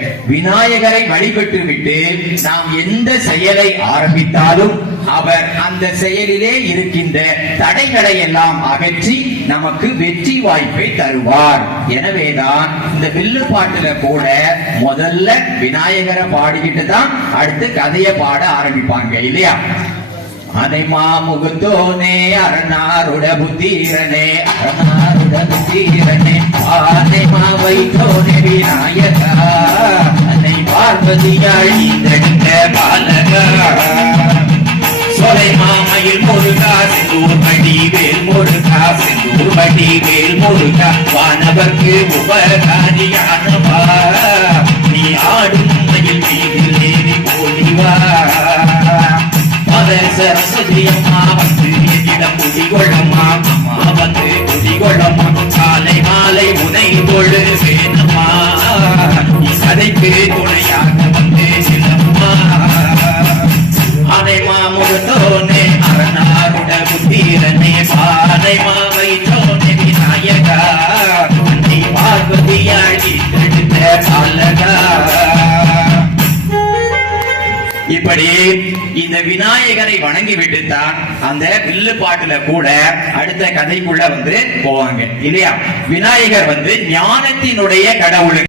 விநாயகரை வழிபட்டு விட்டு நாம் எந்த செயலை ஆரம்பித்தாலும் அவர் அந்த செயலிலே இருக்கின்ற தடைகளை எல்லாம் அகற்றி நமக்கு வெற்றி வாய்ப்பை தருவார். எனவேதான் இந்த வில்லு பாட்டுல கூட முதல்ல விநாயகரை பாடிக்கிட்டு தான் அடுத்து கதையை பாட ஆரம்பிப்பாங்க இல்லையா? அனை மாமுகுந்தோனே அரணாருட புத்தீரனே அரணாருட புத்தீரனே ஆனை மாவைத்தோனே விநாயகா அன்னை பார்வதியாழி தடுக்க பாலகா சொலை மாமையில் முருகா செந்தூர் மடி வேல் முருகா செந்தூர் மடி வேல் முருகா வானவர்க்கு உபகாரியானவா நீ ஆடும் மயில் வீதில் ஏறி போலிவா சரஸ்வதி அம்மா வந்து என்னிடம் குடிகொள்ளம்மா அம்மா வந்து குடிகொள்ளம்மா காலை மாலை உனை கொழு வேணம்மா கதைக்கு துணையாக வந்து சிலம்மா அனை மாமுகத்தோனே அரணாருட புத்தீரனே பானை மாவை தோனே விநாயகா அன்னை பார்வதியாழி தடுத்த பாலகா. இப்படி இந்த விநாயகரை வணங்கி விட்டுத்தான் அந்த வில்லு பாட்டுல கூட அடுத்த கதைக்குள்ள வந்து போவாங்க இல்லையா? விநாயகர் ஞானத்தினுடைய கடவுள்.